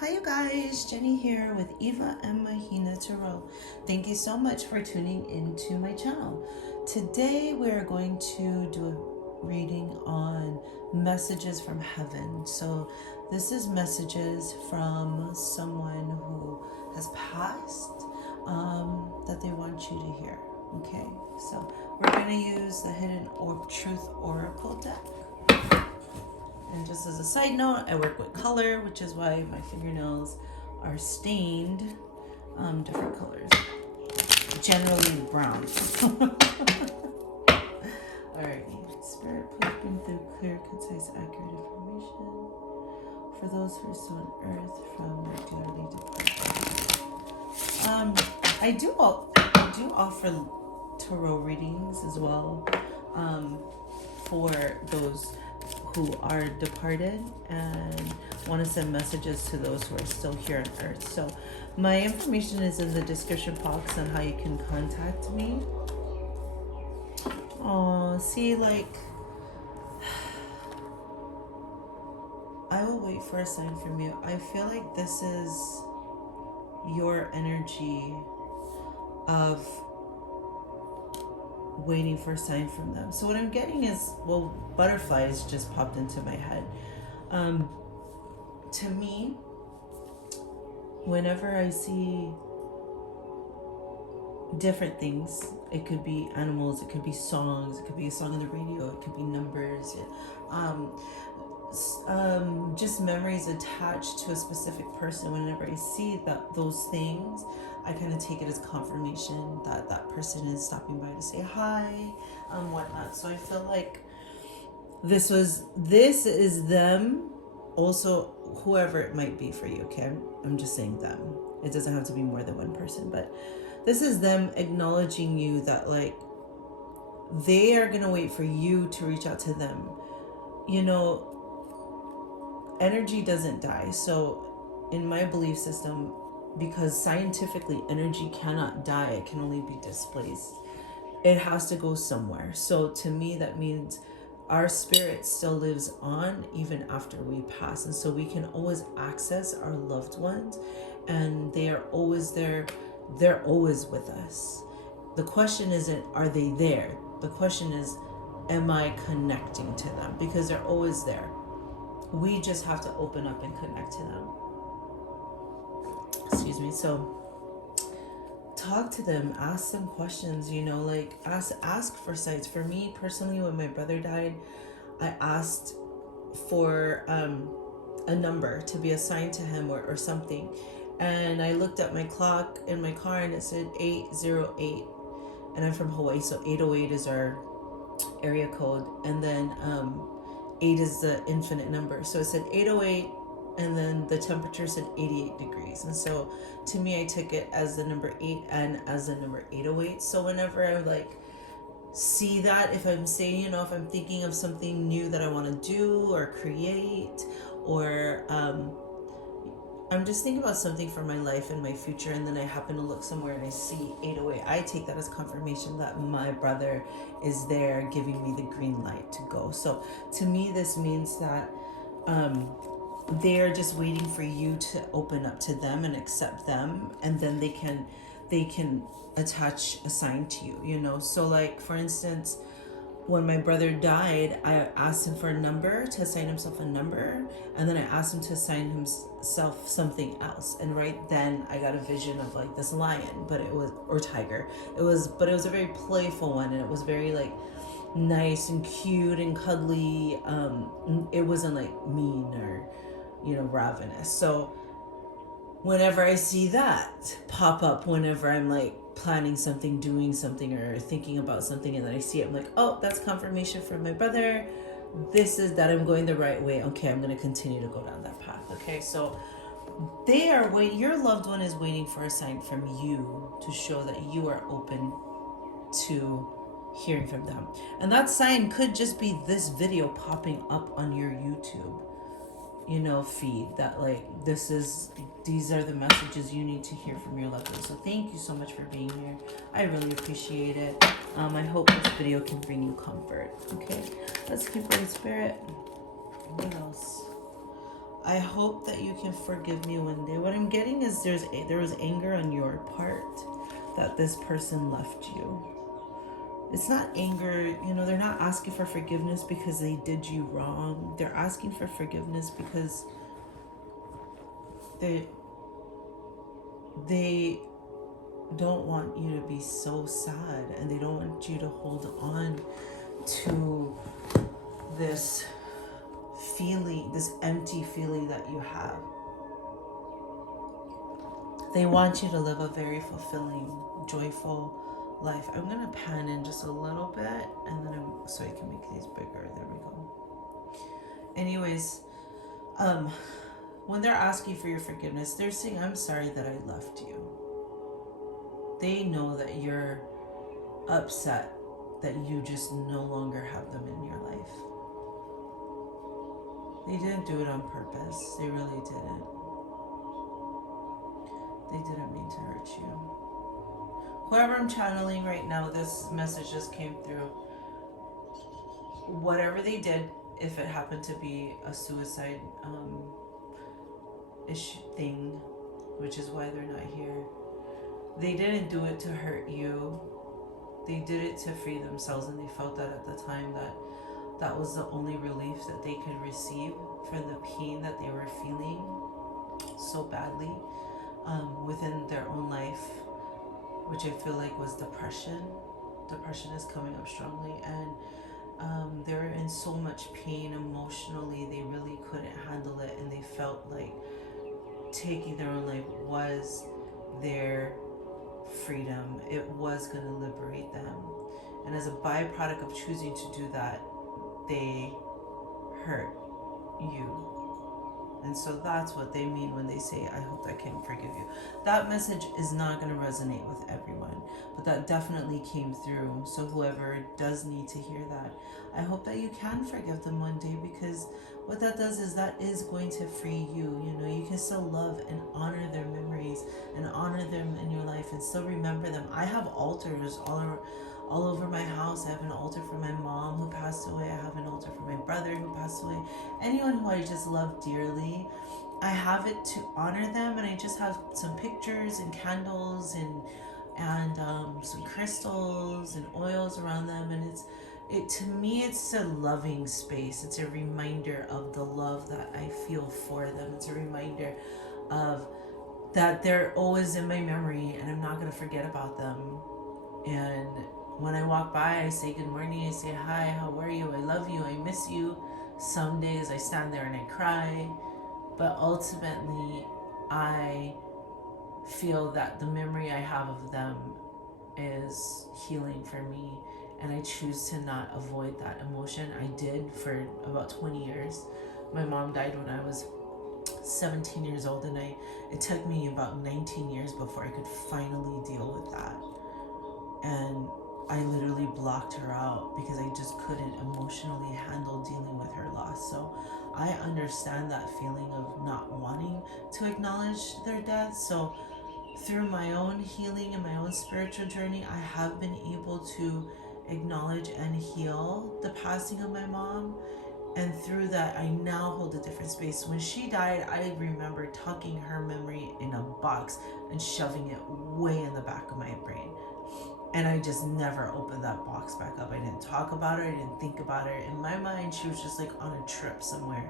Hi you guys, Jenny here with 𝔽𝕆𝕃𝕃𝕃. Thank you so much for tuning into my channel. Today we're going to do a reading on messages from heaven. So this is messages from someone who has passed that they want you to hear. Okay, so we're going to use the Hidden Truth Oracle deck. And just as a side note, I work with color, which is why my fingernails are stained different colors, generally brown. Alrighty, Spirit, please bring through clear, concise, accurate information for those who are still on earth from regularly departed. I do offer tarot readings as well for those who are departed and want to send messages to those who are still here on earth. So my information is in the description box on how you can contact me. Oh, see, like, I will wait for a sign from you. I feel like this is your energy of waiting for a sign from them. So what I'm getting is, well, butterflies just popped into my head. To me, whenever I see different things, it could be animals, it could be songs, it could be a song on the radio, it could be numbers, just memories attached to a specific person. Whenever I see those things, I kind of take it as confirmation that that person is stopping by to say hi, whatnot. So I feel like this is them, also whoever it might be for you. Okay, I'm just saying them. It doesn't have to be more than one person, but this is them acknowledging you that, like, they are gonna wait for you to reach out to them. You know, energy doesn't die. So in my belief system, because scientifically energy cannot die, it can only be displaced. It has to go somewhere. So to me, that means our spirit still lives on even after we pass. And so we can always access our loved ones, and they are always there. They're always with us. The question isn't, are they there? The question is, am I connecting to them? Because they're always there. We just have to open up and connect to them. Excuse me. So talk to them, ask them questions, you know, like ask for signs. For me personally, when my brother died, I asked for a number to be assigned to him or something. And I looked at my clock in my car and it said 808. And I'm from Hawaii, so 808 is our area code. And then 8 is the infinite number. So it said 808, and then the temperature said 88 degrees. And so to me, I took it as the number 8 and as the number 808. So whenever I like see that, if I'm saying, you know, if I'm thinking of something new that I want to do or create, or I'm just thinking about something for my life and my future, and then I happen to look somewhere and I see 808, I take that as confirmation that my brother is there giving me the green light to go. So to me, this means that they're just waiting for you to open up to them and accept them, and then they can attach a sign to you, you know. So like, for instance, when my brother died, I asked him for a number, to assign himself a number, and then I asked him to assign himself something else. And right then I got a vision of like this lion, but it was, or tiger. But it was a very playful one, and it was very like nice and cute and cuddly. It wasn't like mean or, you know, ravenous. So whenever I see that pop up, whenever I'm like planning something, doing something, or thinking about something, and then I see it, I'm like, oh, that's confirmation from my brother. This is that I'm going the right way. Okay, I'm going to continue to go down that path. Okay, so they are waiting. Your loved one is waiting for a sign from you to show that you are open to hearing from them. And that sign could just be this video popping up on your YouTube, you know, feed, that like, these are the messages you need to hear from your loved ones. So thank you so much for being here. I really appreciate it. I hope this video can bring you comfort. Okay, let's keep with the spirit. What else? I hope that you can forgive me one day. What I'm getting is there was anger on your part that this person left you. It's not anger, they're not asking for forgiveness because they did you wrong. They're asking for forgiveness because they don't want you to be so sad, and they don't want you to hold on to this feeling, this empty feeling that you have. They want you to live a very fulfilling, joyful life. I'm going to pan in just a little bit, and then so I can make these bigger. There we go. Anyways, when they're asking for your forgiveness, they're saying, I'm sorry that I left you. They know that you're upset that you just no longer have them in your life. They didn't do it on purpose. They really didn't. They didn't mean to hurt you. Whoever I'm channeling right now, this message just came through. Whatever they did, if it happened to be a suicide issue thing, which is why they're not here, they didn't do it to hurt you. They did it to free themselves, and they felt that at the time that was the only relief that they could receive for the pain that they were feeling so badly within their own life, which I feel like was depression. Depression is coming up strongly, and they were in so much pain emotionally, they really couldn't handle it, and they felt like taking their own life was their freedom. It was going to liberate them. And as a byproduct of choosing to do that, they hurt you. And so that's what they mean when they say, I hope I can forgive you. That message is not going to resonate with everyone, but that definitely came through. So whoever does need to hear that, I hope that you can forgive them one day, because what that does is that is going to free you. You can still love and honor their memories and honor them in your life and still remember them. I have altars all over my house. I have an altar for my mom who passed away. I have an altar for my brother who passed away. Anyone who I just love dearly, I have it to honor them, and I just have some pictures and candles and some crystals and oils around them, and to me it's a loving space. It's a reminder of the love that I feel for them. It's a reminder of that they're always in my memory, and I'm not going to forget about them. And when I walk by, I say good morning, I say hi, how are you, I love you, I miss you. Some days I stand there and I cry, but ultimately I feel that the memory I have of them is healing for me, and I choose to not avoid that emotion. I did for about 20 years. My mom died when I was 17 years old, and it took me about 19 years before I could finally deal with that. And I literally blocked her out because I just couldn't emotionally handle dealing with her loss. So I understand that feeling of not wanting to acknowledge their death. So through my own healing and my own spiritual journey, I have been able to acknowledge and heal the passing of my mom. And through that, I now hold a different space. When she died, I remember tucking her memory in a box and shoving it way in the back of my brain. And I just never opened that box back up. I didn't talk about her. I didn't think about her. In my mind, she was just like on a trip somewhere,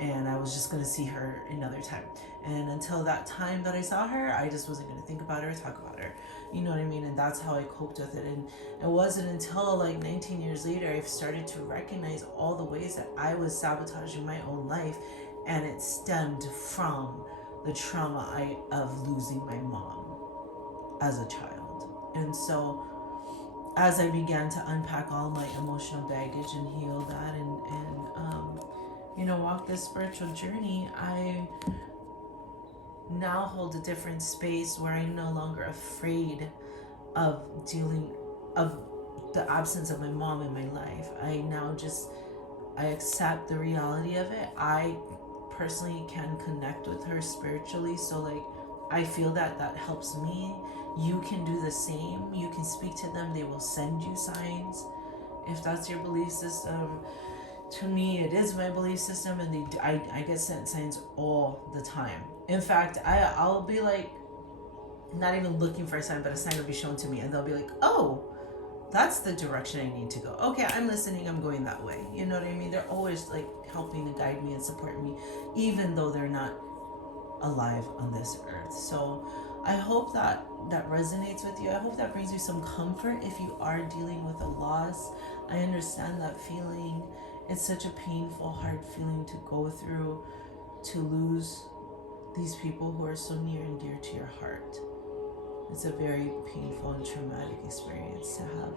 and I was just going to see her another time. And until that time that I saw her, I just wasn't going to think about her or talk about her. You know what I mean? And that's how I coped with it. And it wasn't until like 19 years later I started to recognize all the ways that I was sabotaging my own life, and it stemmed from the trauma of losing my mom as a child. And so as I began to unpack all my emotional baggage and heal that and walk this spiritual journey, I now hold a different space where I'm no longer afraid of the absence of my mom in my life. I accept the reality of it. I personally can connect with her spiritually, so like I feel that helps me. You can do the same. You can speak to them. They will send you signs if that's your belief system. to me, it is my belief system, and I get sent signs all the time. In fact, I'll be like, not even looking for a sign, but a sign will be shown to me, and they'll be like, oh, that's the direction I need to go. Okay, I'm listening, I'm going that way. You know what I mean? They're always like helping to guide me and support me, even though they're not alive on this earth. So I hope that resonates with you. I hope that brings you some comfort if you are dealing with a loss. I understand that feeling. It's such a painful, hard feeling to go through, to lose these people who are so near and dear to your heart. It's a very painful and traumatic experience to have.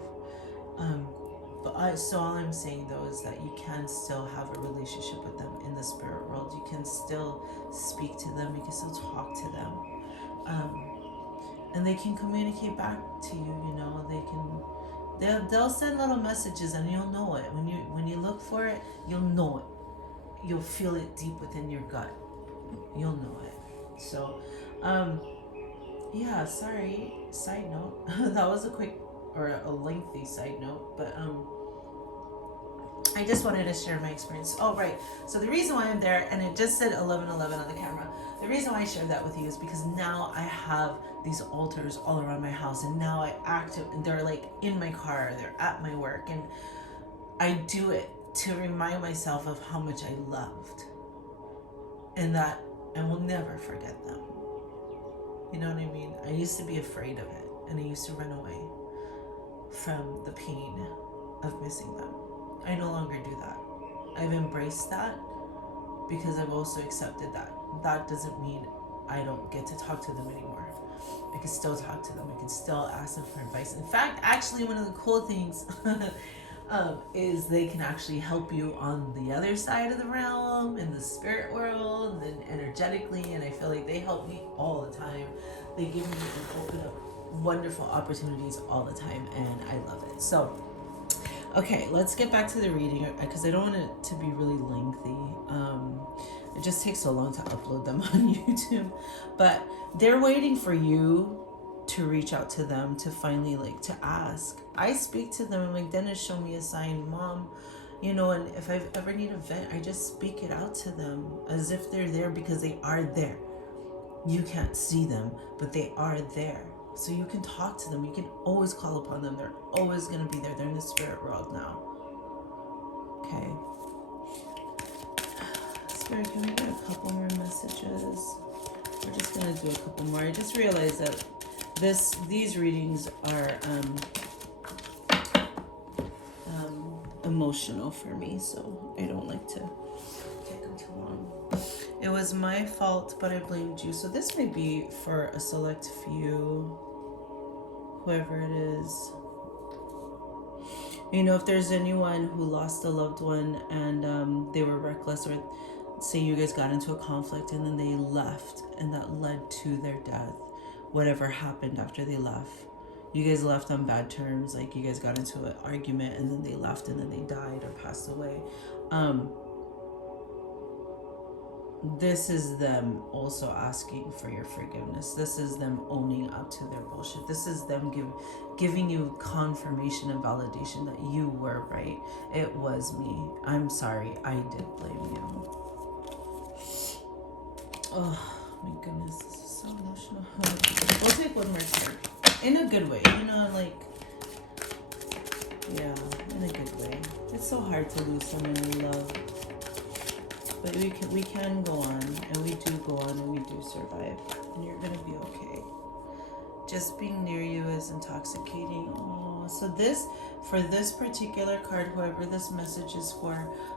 So all I'm saying though is that you can still have a relationship with them in the spirit world. You can still speak to them. You can still talk to them. And they can communicate back to you, you know. They'll send little messages, and you'll know it. When you look for it, you'll know it. You'll feel it deep within your gut. You'll know it. So, yeah, sorry, side note. That was a quick or a lengthy side note, but I just wanted to share my experience. Oh, right. So the reason why I'm there, and it just said 11:11 on the camera, the reason why I shared that with you is because now I have these altars all around my house, and now they're like in my car, they're at my work, and I do it to remind myself of how much I loved, and that I will never forget them. You know what I mean? I used to be afraid of it, and I used to run away from the pain of missing them. I no longer do that. I've embraced that because I've also accepted that. That doesn't mean I don't get to talk to them anymore. I can still talk to them. I can still ask them for advice. In fact, actually, one of the cool things is they can actually help you on the other side of the realm, in the spirit world, and energetically, and I feel like they help me all the time. They give me and open up wonderful opportunities all the time, and I love it. So, okay, let's get back to the reading, because I don't want it to be really lengthy. It just takes so long to upload them on YouTube. But they're waiting for you to reach out to them, to finally, like, to ask. I speak to them. I'm like, Dennis, show me a sign, Mom. You know, and if I ever need a vent, I just speak it out to them as if they're there, because they are there. You can't see them, but they are there. So you can talk to them. You can always call upon them. They're always going to be there. They're in the spirit world now. Okay. Spirit, can we get a couple more messages? We're just going to do a couple more. I just realized that these readings are emotional for me, so I don't like to take them too long. It was my fault, but I blamed you. So this may be for a select few, whoever it is. You know, if there's anyone who lost a loved one and they were reckless, or say you guys got into a conflict and then they left and that led to their death, whatever happened after they left. You guys left on bad terms, like you guys got into an argument and then they left and then they died or passed away. This is them also asking for your forgiveness. This is them owning up to their bullshit. This is them giving you confirmation and validation that you were right. It was me. I'm sorry. I did blame you. Oh my goodness, this is so emotional. We'll take one more card. In a good way, you know, like, yeah, in a good way. It's so hard to lose someone we love. But we can go on, and we do go on, and we do survive, and you're gonna be okay. Just being near you is intoxicating. Oh, so for this particular card, whoever this message is for,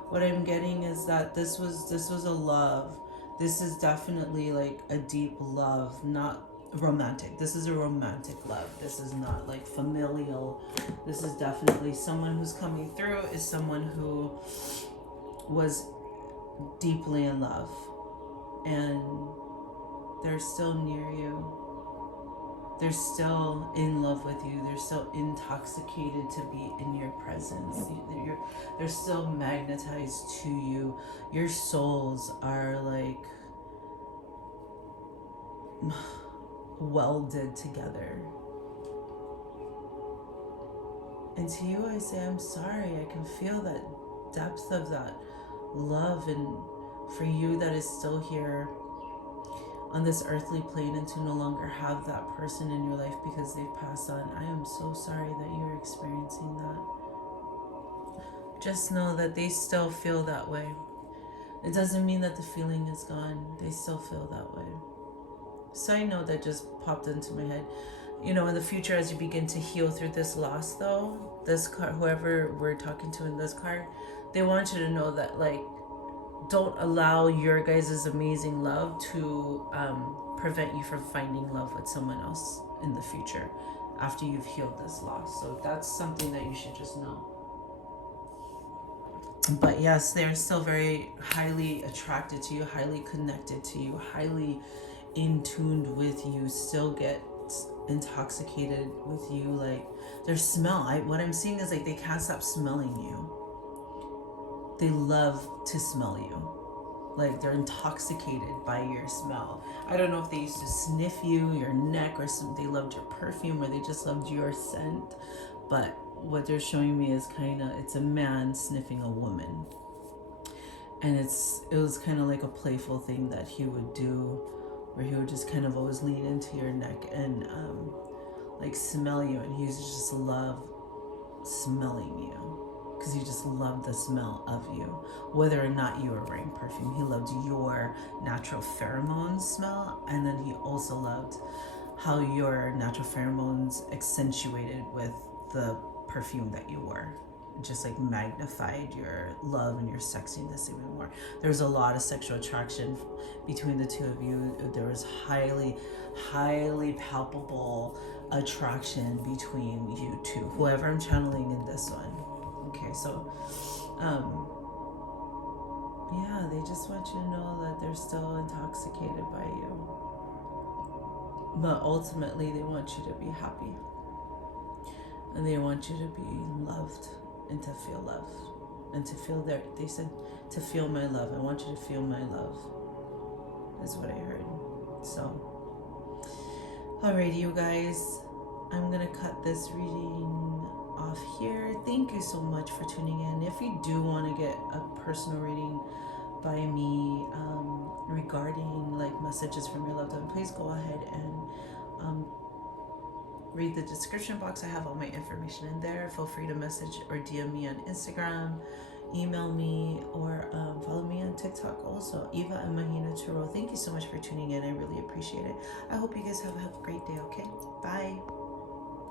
what I'm getting is that this was a love. This is definitely like a deep love, not romantic. This is a romantic love. This is not like familial. This is definitely someone who's coming through is someone who was deeply in love, and they're still near you. They're still in love with you. They're still intoxicated to be in your presence. They're still magnetized to you. Your souls are like welded together. And to you, I say, I'm sorry. I can feel that depth of that love, and for you that is still here on this earthly plane and to no longer have that person in your life because they've passed on. I am so sorry that you're experiencing that. Just know that they still feel that way. It doesn't mean that the feeling is gone. They still feel that way. Side note that just popped into my head. You know, in the future, as you begin to heal through this loss, though, this card, whoever we're talking to in this card, they want you to know that, like, don't allow your guys' amazing love to prevent you from finding love with someone else in the future after you've healed this loss. So that's something that you should just know. But yes, they're still very highly attracted to you, highly connected to you, highly in tuned with you, still get intoxicated with you. Like, their smell, what I'm seeing is like they can't stop smelling you. They love to smell you. Like, they're intoxicated by your smell. I don't know if they used to sniff you, your neck, or they loved your perfume, or they just loved your scent. But what they're showing me is it's a man sniffing a woman. And it was kind of like a playful thing that he would do, where he would just kind of always lean into your neck and like smell you, and he just love smelling you because he just loved the smell of you, whether or not you were wearing perfume. He loved your natural pheromone smell, and then he also loved how your natural pheromones accentuated with the perfume that you wore. Just like magnified your love and your sexiness even more. There's a lot of sexual attraction between the two of you. There was highly palpable attraction between you two, whoever I'm channeling in this one. Okay, so yeah, they just want you to know that they're still intoxicated by you, but ultimately they want you to be happy, and they want you to be loved and to feel love and to feel they said to feel my love. I want you to feel my love is what I heard. So alrighty, you guys, I'm gonna cut this reading off here. Thank you so much for tuning in. If you do want to get a personal reading by me regarding like messages from your loved one, please go ahead and read the description box. I have all my information in there. Feel free to message or DM me on Instagram, email me, or follow me on TikTok also, 𝕃𝕃𝕃𝕃. Thank you so much for tuning in. I really appreciate it. I hope you guys have a great day. Okay, bye.